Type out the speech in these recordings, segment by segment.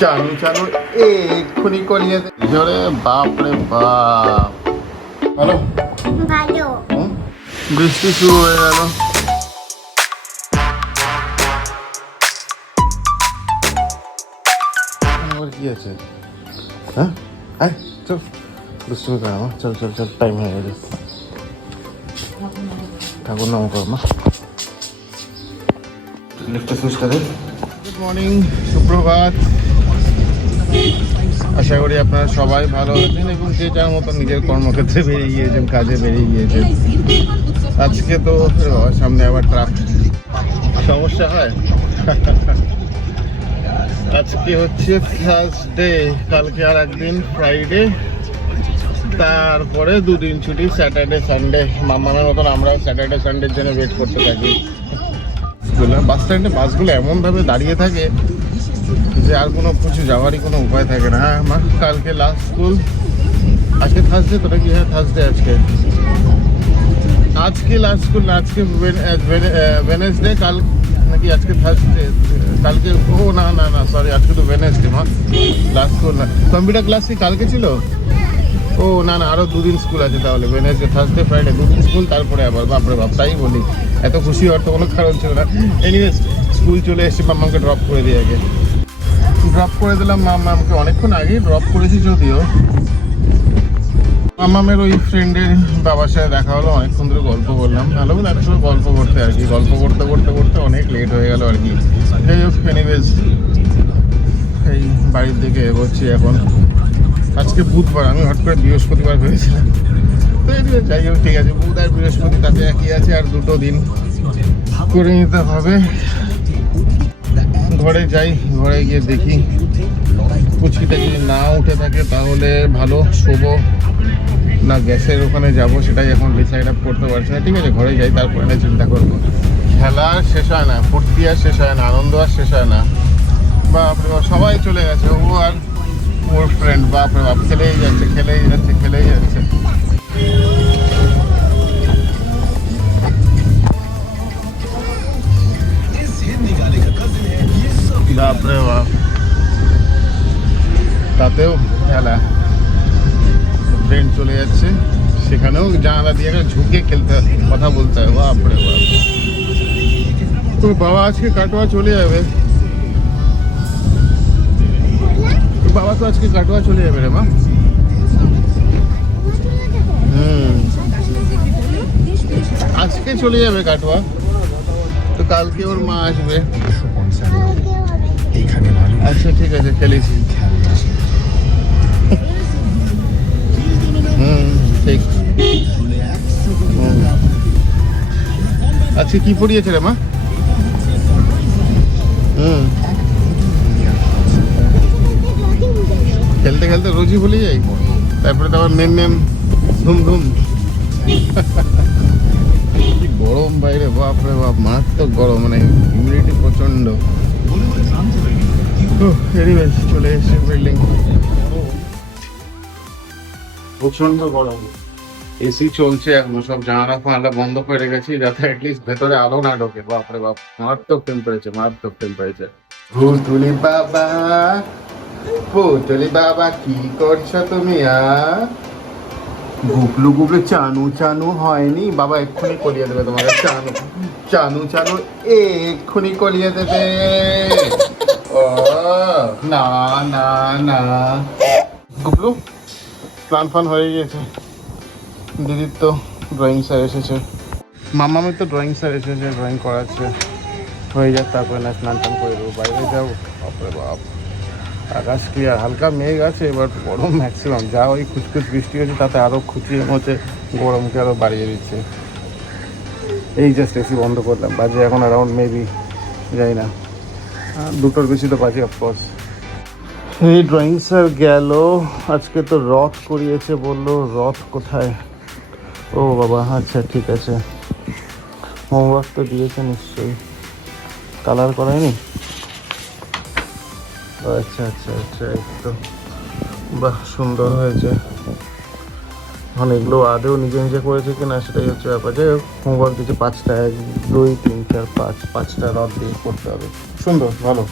চালু চালু এক্ষুনি করিয়ে দে। জোরে বাপ রে বাপ। হ্যালো ভালো। বৃষ্টি শুরু হয়ে গেল। কি আছে? হ্যাঁ? আয় চল। দুষ্টুমি করে চল চল চল টাইম হয়ে গেছে। ঠাকুর নাম কর মা লিফটে সুইচটা দে গুড মর্নিং সুপ্রভাত। আশা করি আপনারা সবাই ভালো আছেন এবং যে যার মতো নিজের কর্মক্ষেত্রে বেরিয়ে গিয়েছেন, কাজে বেরিয়ে গিয়েছেন। আজকে তো সামনে আবার ট্রাফিক সমস্যা হয়? আজকে হচ্ছে থার্সডে কালকে আর একদিন ফ্রাইডে তারপরে দুদিন ছুটি স্যাটারডে সানডে মামার মতন আমরা স্যাটারডে সানডের জন্য ওয়েট করতে থাকি। স্কুলে বাস স্ট্যান্ডে বাসগুলো এমনভাবে দাঁড়িয়ে থাকে যে আর কোনো কিছু যাওয়ারই কোনো উপায় থাকে না। হ্যাঁ মা, কালকে লাস্ট স্কুল আজকে থার্সডে তোরা কি হ্যাঁ থার্সডে আজকে? আজকে লাস্ট স্কুল আজকে ওয়েনেসডে কাল নাকি আজকে থার্সডে কালকে, ও না না না সরি আজকে তো ওয়েনেসডে মা। লাস্ট স্কুল না। কম্পিউটার ক্লাস কি কালকে ছিল? ও, না না আরও দুদিন স্কুল আছে তাহলে ওয়েনেসডে থার্সডে ফ্রাইডে দুদিন স্কুল তারপরে আবার বাপরে বাপ, তাই বলি। এত খুশি হওয়ার তো কোনো কারণ ছিল না। এনিওয়েজ স্কুল চলে এসেছি, মাম্মাকে ড্রপ করে দিয়ে আগে। ড্রপ করে দিলাম, মাম্মা আমাকে অনেকক্ষণ আগেই ড্রপ করেছি যদিও। মামামের ওই ফ্রেন্ডের বাবার সাথে দেখা হলো, অনেকক্ষণ ধরে গল্প করলাম। ভালো না একসাথে গল্প করতে আর কি, গল্প করতে করতে করতে অনেক লেট হয়ে গেল আর কি। যাই হোক এনিওয়েজ এই বাড়ির দিকে এগোচ্ছি এখন। আজকে বুধবার, আমি হট করে বৃহস্পতিবার ভেবেছিলাম। যাই হোক, ঠিক আছে, বুধ আর বৃহস্পতি তাতে একই আছে, আর দুটো দিন করে নিতে হবে। ঘরে যাই, ঘরে গিয়ে দেখি। কুচকিটা যদি না উঠে থাকে, তাহলে ভালো, শোবো। না গ্যাসের ওখানে যাব, সেটাই এখন ডিসাইড আপ করতে পারছি না। ঠিক আছে, ঘরে যাই, তারপরে না চিন্তা করব। খেলা আর শেষ হয় না, ফুর্তি আর শেষ হয় না, আনন্দ আর শেষ হয় না। বা সবাই চলে গেছে, ও আর ওর ফ্রেন্ড বাপরে বাপ খেলেই যাচ্ছে খেলেই যাচ্ছে খেলেই যাচ্ছে বাপরে বাপ তাতেও খেলা। ট্রেন চলে যাচ্ছে। সেখানেও জানালা দিয়ে একটা ঝুঁকে খেলতে হয়, কথা বলতে হয়। বাপরে বাপ। তোর বাবা আজকে কাটোয়া চলে যাবে। বাবা তো আজকে কাটোয়া চলে যাবে রে মা। হুম। আজকে চলে যাবে কাটোয়া। তো কালকে ওর মা আসবে। আচ্ছা ঠিক আছে খেলিস হুম, ঠিক। আজকে কি পড়িয়েছে রে মা? খেলতে খেলতে রোজই ভুলে যাই। তারপরে তো আবার মেম মেম ধুম ধুম। কি গরম বাইরে বাপ রে বাপ মারাত্মক গরম মানে হিউমিডিটি প্রচণ্ড এনিওয়েজ চলে এসেছে বিল্ডিং প্রচণ্ড গরম। এসি চলছে এখনও সব জানালা ফানালা বন্ধ করে রেখেছি যাতে অ্যাটলিস্ট ভেতরে আলো না ঢোকে। বাপরে বাপ মারাত্মক টেম্পারেচার মারাত্মক টেম্পারেচার ভুতুলি বাবা ভুতুলি বাবা কি করছ তুমি, আ? গুবলু গুবলু চানু চানু হয়নি। বাবা এক্ষুনি করিয়ে দেবে তোমাকে, চানু চানু চানু এক্ষুনি করিয়ে দেবে। ও, না না না। প্ল্যান ফান হয়ে গিয়েছে। দিদির তো ড্রয়িং স্যার এসেছে। মামামের তো ড্রয়িং স্যার এসেছে ড্রয়িং করাচ্ছে। হয়ে যাক, তারপরে না স্নান টান করে দেবো। বাইরে যাব। বাপরে বাপ। আকাশ ক্লিয়ার হালকা মেঘ আছে, এবার গরম ম্যাক্সিমাম যা ওই খুচখুচ বৃষ্টি হচ্ছে, তাতে আরও খুচিয়ে মচে গরমকে আরও বাড়িয়ে দিচ্ছে। এই জাস্ট এসি বন্ধ করলাম, বাজে এখন অ্যারাউন্ড মেবি যাই না। দুটোর বেশি তো বাজে অফকোর্স এই ড্রয়িং স্যার গেল, আজকে তো রথ করিয়েছে, বলল রথ কোথায়? ও বাবা আচ্ছা ঠিক আছে। হোমওয়ার্ক তো দিয়েছে নিশ্চয়ই। কালার করায়নি? আচ্ছা আচ্ছা আচ্ছা একদম। বাহ সুন্দর হয়েছে। এখন এগুলো আদেও নিজে নিজে করেছে কিনা সেটাই হচ্ছে ব্যাপার। যাই হোক হোমওয়ার্ক দিচ্ছে পাঁচটা এক দুই তিন চার পাঁচ পাঁচটা রথ দিয়ে করতে হবে। সুন্দর ভালো।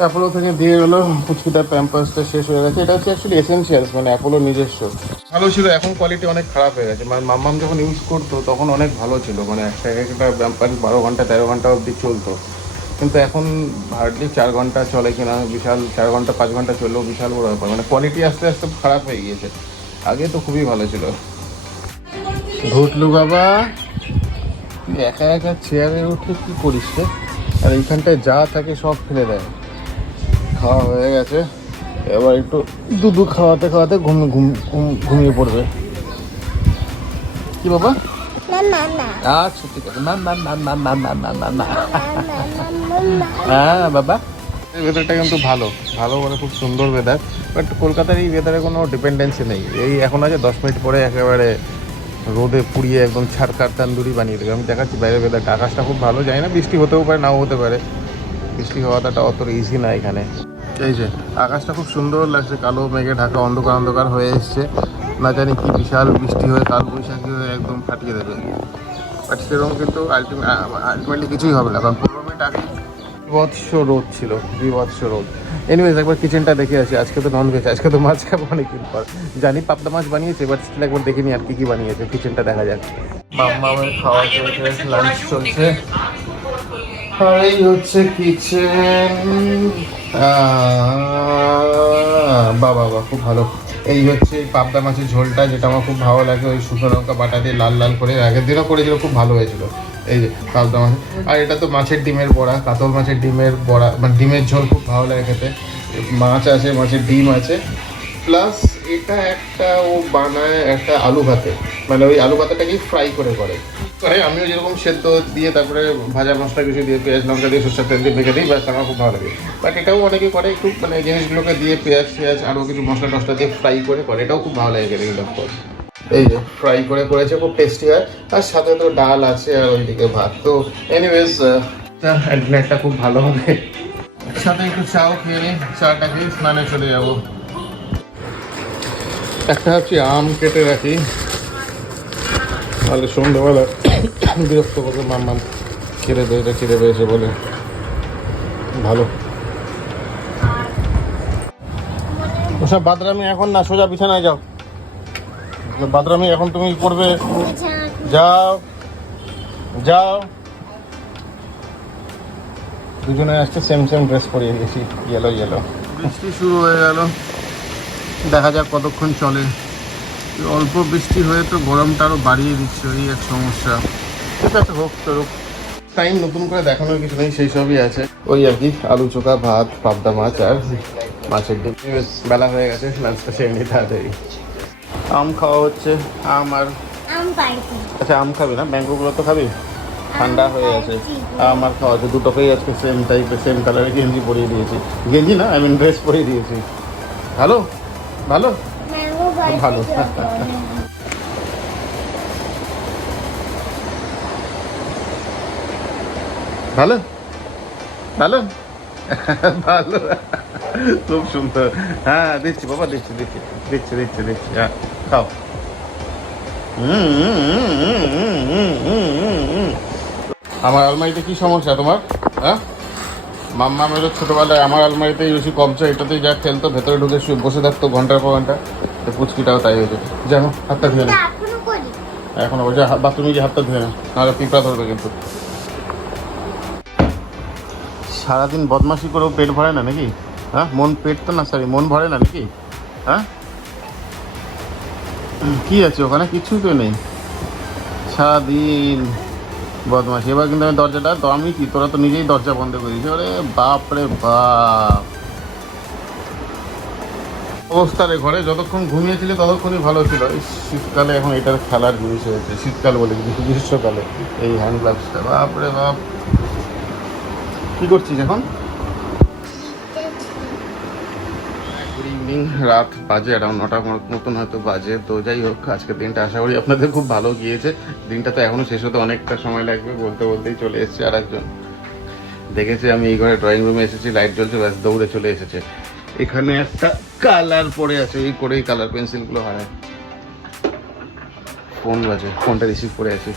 অ্যাপোলো থেকে দিয়ে গেলো পুচকিটার প্যাম্পাসটা শেষ হয়ে গেছে। এটা হচ্ছে অ্যাকচুয়ালি এসেন্সিয়ালস মানে অ্যাপোলো নিজস্ব। ভালো ছিল এখন কোয়ালিটি অনেক খারাপ হয়ে গেছে। মানে মাম্মাম যখন ইউজ করতো তখন অনেক ভালো ছিল। মানে একটা এক একটা প্যাম্পাস বারো ঘণ্টা তেরো ঘণ্টা অবধি চলতো। কিন্তু এখন হার্ডলি চার ঘণ্টা চলে কিনা বিশাল চার ঘণ্টা পাঁচ ঘণ্টা চললেও বিশাল বড় ব্যাপার। মানে কোয়ালিটি আস্তে আস্তে খারাপ হয়ে গিয়েছে। আগে তো খুবই ভালো ছিল। ঘুটলু বাবা একা একা চেয়ারে উঠে কি করিস রে? আর এইখানটায় যা থাকে সব ফেলে দেয়। খাওয়া হয়ে গেছে এবার একটু দুধু খাওয়াতে খাওয়াতে ঘুম ঘুম ঘুম- ঘুমিয়ে পড়বে কি বাবা আচ্ছা ঠিক আছে না না না না না না না না না হ্যাঁ বাবা ওয়েদারটা কিন্তু ভালো ভালো মানে খুব সুন্দর ওয়েদার বাট কলকাতার এই ওয়েদারে কোনো ডিপেন্ডেন্সি নেই এই এখন আছে দশ মিনিট পরে একেবারে রোদে পুড়িয়ে একদম ছাড়কার তান্দুরি বানিয়ে দেবে আমি দেখাচ্ছি বাইরের ওয়েদারটা আকাশটা খুব ভালো যায় না বৃষ্টি হতেও পারে নাও হতে পারে বৃষ্টি হওয়াটা অত ইজি না এখানে। এই যে, আকাশটা খুব সুন্দর লাগছে, কালো মেঘে ঢাকা অন্ধকার অন্ধকার হয়ে এসছে। না জানি কি বিশাল বৃষ্টি হয়ে কাল বৈশাখী হয়ে একদম ফাটিয়ে দেবে। বাট সেরকম কিন্তু আলটিমেটলি কিছুই হবে না, কারণ পনেরো মিনিট আগে রোদ ছিল, বিভৎস রোদ। এনিওয়েজ একবার কিচেনটা দেখে আসি, আজকে তো নন ভেজ আজকে তো মাছ খাব অনেকদিন পর। জানি পাবদা মাছ বানিয়েছে বাট স্টিল একবার দেখে নি আর কি কি বানিয়েছে কিচেনটা দেখা যাক। মাম্মা খাওয়া চলছে লাঞ্চ চলছে। এই হচ্ছে কিচেন বাবা বাবা, খুব ভালো। এই হচ্ছে পাবদা মাছের ঝোলটা, যেটা আমার খুব ভালো লাগে। ওই শুকনো লঙ্কা বাটা দিয়ে লাল লাল করে আগের দিনও করেছিল, খুব ভালো হয়েছিল। এই যে পাবদা মাছ। আর এটা তো মাছের ডিমের বড়া, কাতল মাছের ডিমের বড়া মানে ডিমের ঝোল খুব ভালো লাগে খেতে। মাছ আছে, মাছের ডিম আছে। প্লাস এটা একটা ও বানায় একটা আলু ভাতে। মানে ওই আলু ভাতাটাকে ফ্রাই করে করে। করে আমিও যেরকম সেদ্ধ দিয়ে তারপরে ভাজা মশলা কিছু দিয়ে পেঁয়াজ লঙ্কা দিয়ে সরষের তেল দিয়ে মেখে দিই ব্যাস আমার খুব ভালো লাগে। বাট এটাও অনেকে করে একটু মানে জিনিসগুলোকে দিয়ে পেঁয়াজ পেঁয়াজ আরও কিছু মশলা টসলা দিয়ে ফ্রাই করে করে এটাও খুব ভালো লাগে খেতে কিন্তু এই যে ফ্রাই করে করেছে খুব টেস্টি হয়। আর সাথে তো ডাল আছে আর ওইদিকে ভাত। তো এনিওয়েজ ডিনারটা খুব ভালো হবে। সাথে একটু চাও খেয়ে নিই চাটা খেয়ে স্নানে চলে যাব। একটা হচ্ছে আম কেটে রাখি। তাহলে সন্ধ্যেবেলা বিরক্ত করবে মাম মাম খিদে পেয়েছে খিদে পেয়েছে বলে, ভালো। ওসব বাদরামি এখন না, সোজা বিছানায় যাও। বাদরামি এখন তুমি করবে। যাও যাও। দুজনে আজকে সেম সেম ড্রেস পরিয়ে দিয়েছি ইয়েলো ইয়েলো বৃষ্টি শুরু হয়ে গেল। দেখা যাক কতক্ষণ চলে। অল্প বৃষ্টি হয়ে তো গরমটা আরও বাড়িয়ে দিচ্ছে, এই এক সমস্যা। ঠিক আছে হোক চলুক টাইম নতুন করে দেখানোর কিছু নেই সেই সবই আছে। ওই আর কি আলু চোখা ভাত পাবদা মাছ আর মাছের ডিম। বেশ বেলা হয়ে গেছে লাঞ্চটা সেরে নিই তাড়াতাড়ি। আম খাওয়া হচ্ছে আম আর আচ্ছা আম খাবি না? ম্যাঙ্গোগুলো তো খাবি? ঠান্ডা হয়ে গেছে আমার খাওয়া আছে দুটোকেই আজকে সেম টাইপের সেম কালারের গেঞ্জি পরিয়ে দিয়েছি। গেঞ্জি না আই মিন ড্রেস পরিয়ে দিয়েছি। ভালো? ভালো? ভালো। ভালো? ভালো? ভালো। খুব সুন্দর। হ্যাঁ দেখছি বাবা দেখছি দেখছি দেখছি দেখছি দেখছি হ্যাঁ খাও। আমার আলমারিতে কি সমস্যা তোমার? হ্যাঁ? মাম্মা মেরো ছোটোবেলায় আমার আলমারিতে বেশি কম চাই এটাতেই যা খেলতো ভেতরে ঢুকে বসে থাকতো ঘণ্টার পর ঘণ্টা। তো পুচকিটাও তাই হয়েছে যেমন হাতটা ধুয়ে না। এখন আবার বাথরুমে গিয়ে হাতটা ধুয়ে না নাহলে পিঁপড়া ধরবে কিন্তু। সারাদিন বদমাশি করেও পেট ভরে না নাকি? হ্যাঁ? মন পেট তো না সরি মন ভরে না নাকি? হ্যাঁ? কি আছে ওখানে? কিছু তো নেই। সারাদিন বদমাশি। এবার কিন্তু আমি দরজাটা, তো আমি কি? তোরা তো নিজেই দরজা বন্ধ করে দিয়েছি ওরে বাপ রে বাপ। অবস্থা রে ঘরে, যতক্ষণ ঘুমিয়েছিলে ততক্ষণই ভালো ছিল। এই শীতকালে এখন এটার খেলার জিনিস হয়েছে। শীতকাল বলে কিন্তু গ্রীষ্মকালে। এই হ্যান্ড গ্লাভসটা বাপরে বাপ। কি করছিস এখন? রাত বাজে নটা মতন হয়তো বাজে। তো যাই হোক, আজকের দিনটা আশা করি আপনাদের খুব ভালো গিয়েছে। দিনটা তো এখনও শেষ হতে অনেকটা সময় লাগবে, বলতে বলতেই চলে এসেছে আর একজন দেখেছে আমি এই ঘরে ড্রয়িং রুমে এসেছি লাইট জ্বলছে, ব্যাস দৌড়ে চলে এসেছে। এখানে একটা কালার পড়ে আছে, এই করেই কালার পেন্সিলগুলো হয় ফোন বাজে, ফোনটা রিসিভ করে আছি।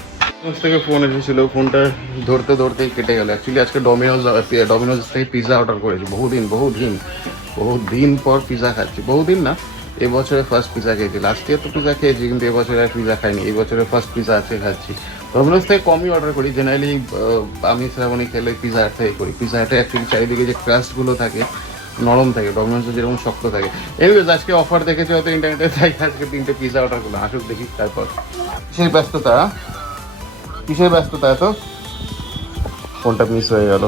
থেকে ফোন এসেছিল ফোনটা ধরতে ধরতেই কেটে গেল। অ্যাকচুয়ালি আজকে ডমিনোজ ডমিনোজ থেকে পিৎজা অর্ডার করেছি। বহুদিন বহুদিন বহুদিন পর পিৎজা খাচ্ছি। বহুদিন না এবছরে ফার্স্ট পিৎজা খেয়েছি। লাস্ট ইয়ার তো পিৎজা খেয়েছি, কিন্তু এবছরে আর পিৎজা খাইনি। এই বছরে ফার্স্ট পিৎজা আছে খাচ্ছি। ডমিনোজ থেকে কমই অর্ডার করি। জেনারেলি আমি শ্রাবণী খেলে পিৎজা থেকে করি। পিৎজা হাটে অ্যাকচুয়ালি চারিদিকে যে ক্রাস্টগুলো থাকে, নরম থাকে। ডমিনোজে যেরকম শক্ত থাকে। এনিওয়েজ আজকে অফার দেখেছি, হয়তো ইন্টারনেটে তাই আজকে তিনটে পিৎজা অর্ডার করলাম। আসুক দেখি, তারপর। কিসের ব্যস্ততা। কিসের ব্যস্ততা এত? ফোনটা মিস হয়ে গেল।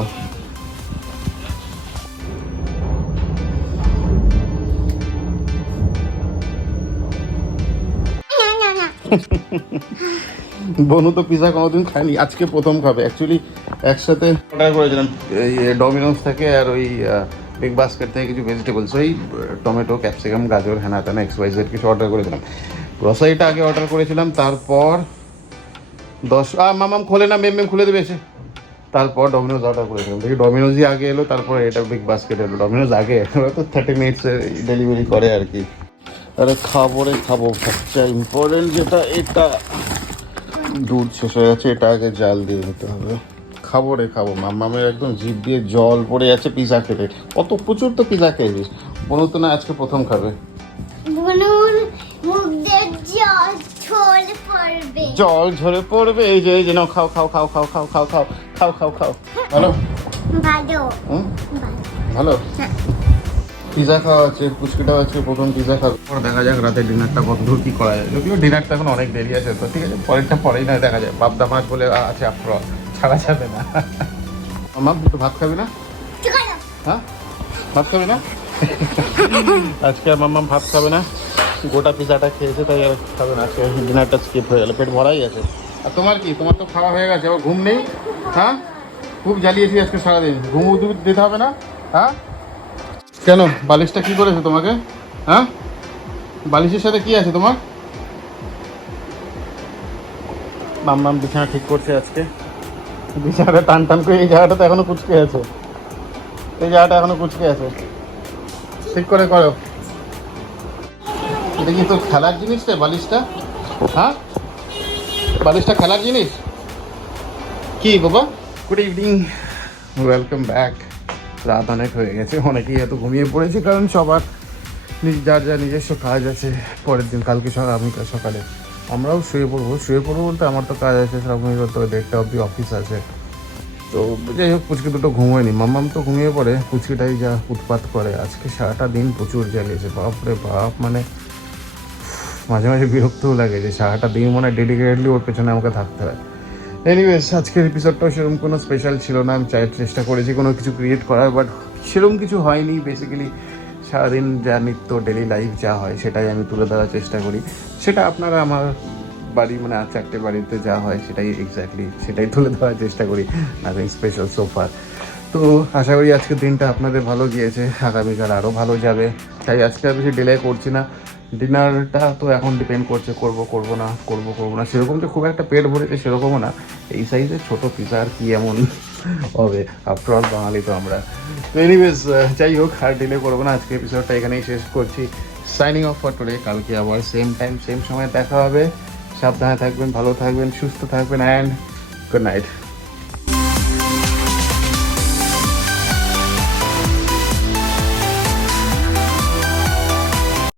বনু তো পিজা কোনোদিন খায়নি আজকে প্রথম খাবে। অ্যাকচুয়ালি একসাথে অর্ডার করেছিলাম। এই ডমিনোস থেকে আর ওই বিগ বাস্কেট থেকে কিছু ভেজিটেবলস ওই টমেটো ক্যাপসিকাম গাজর হ্যানা ত্যানা এক্স ওয়াই জেড কিছু অর্ডার করেছিলাম। গ্রসারিটা আগে অর্ডার করেছিলাম তারপর দশ আ মামাম খোলে না, মেম মেম, খুলে দেবে, এসে। তারপর ডমিনোজ অর্ডার করেছিলাম দেখি ডমিনোজই আগে এলো, তারপরে এটা বিগ বাস্কেট এলো। ডমিনোজ আগে ওরা তো থার্টি মিনিটসে ডেলিভারি করে আর কি। আরে খাব রে, খাব। সবচেয়ে ইম্পর্টেন্ট যেটা, এটা দুধ শেষ হয়ে যাচ্ছে এটা আগে জাল দিয়ে দিতে হবে। খাব রে, খাব। মামামের একদম জিভ দিয়ে জল পড়ে যাচ্ছে পিজা খেতে। কত প্রচুর তো পিজা খেয়েছিস। বলো তো না, আজকে প্রথম খাবে। পড়বে। জল ঝরে পড়বে এই যে এই যে নাও খাও খাও খাও খাও খাও খাও খাও খাও খাও খাও। ভালো? ভালো। হুম? ভালো। ভালো? পিজা খাওয়া আছে পুচকিটাও আছে প্রথম পিজা খাবে। পর দেখা যাক রাতে ডিনারটা কত দূর কি করা যায়। যদিও ডিনারটা এখন অনেক দেরি আছে তো ঠিক আছে পরেরটা পরেই না দেখা যায়। বাপদা মাছ বলে আছে আফটার ছাড়া যাবে না। মামা একটু ভাত খাবি না? হ্যাঁ? ভাত খাবি না? আজকে আর মাম্মাম ভাত খাবে না? গোটা পিজাটা খেয়েছে তাই আর খাবে না। আজকে ডিনারটা স্কিপ হয়ে গেল পেট ভরাই আছে আর তোমার কি? তোমার তো খাওয়া হয়ে গেছে আবার ঘুম নেই? হ্যাঁ? খুব জ্বালিয়েছি আজকে সারাদিন। ঘুম উদ্ভিদ দিতে হবে না? হ্যাঁ? কেন? বালিশটা কি করেছে তোমাকে? হ্যাঁ? বালিশের সাথে কি আছে তোমার? মাম্মাম বিছানা ঠিক করছে আজকে। বিছানাটা টান টান করে এই জায়গাটা তো এখনও কুচকে আছে। এই জায়গাটা এখনও কুচকে আছে। ঠিক করে করো। এটা কি তোর খেলার জিনিস রে, বালিশটা? হ্যাঁ? বালিশটা খেলার জিনিস? কি বাবা? গুড ইভিনিং ওয়েলকাম ব্যাক রাত অনেক হয়ে গেছে, অনেকেই এত ঘুমিয়ে পড়েছে কারণ সবার নিজ যার যা নিজস্ব কাজ আছে, পরের দিন, কালকে সকাল আমি কাল সকালে আমরাও শুয়ে পড়ব। শুয়ে পড়ব বলতে আমার তো কাজ আছে সেরকম তো দেড়টা অবধি অফিস আছে। তো যাই হোক, পুচকে দুটো ঘুমোয়নি, মাম্মাম তো ঘুমিয়ে পড়ে, পুচকিটাই যা উৎপাত করে। আজকে সারাটা দিন প্রচুর জ্বালিয়েছে, বাপরে বাপ মানে মাঝে মাঝে বিরক্তও লাগে যে সারাটা দিন মনে হয় ডেডিকেটেডলি ওর পেছনে আমাকে থাকতে হয়। এনিওয়েজ আজকের এপিসোডটাও সেরকম কোনো স্পেশাল ছিল না। আমি চাই চেষ্টা করেছি কোনো কিছু ক্রিয়েট করার বাট সেরকম কিছু হয়নি। বেসিক্যালি সারাদিন যা নিত্য ডেলি লাইফ যা হয়, সেটাই আমি তুলে ধরার চেষ্টা করি। সেটা আপনারা আমার বাড়ি মানে চারটে বাড়িতে যা হয়, সেটাই এক্স্যাক্টলি সেটাই তুলে ধরার চেষ্টা করি। নাথিং স্পেশাল সোফার তো আশা করি আজকের দিনটা আপনাদের ভালো গিয়েছে। আগামীকাল আরও ভালো যাবে। তাই আজকে আর বেশি ডিলে করছি না। ডিনারটা তো এখন ডিপেন্ড করছে, করব করব না, করব করব না। সেরকম তো খুব একটা পেট ভরেছে সেরকমও না। এই সাইজের ছোট পিজা আর কি এমন হবে? আফটার অল বাঙালি তো আমরা। তো এনিওয়েজ যাই হোক, আর ডিলে করব না। আজকে এপিসোডটা এখানেই শেষ করছি। সাইনিং অফ ফর টুডে কালকে আবার সেম টাইম সেম সময় দেখা হবে। সাবধানে থাকবেন, ভালো থাকবেন, সুস্থ থাকবেন অ্যান্ড গুড নাইট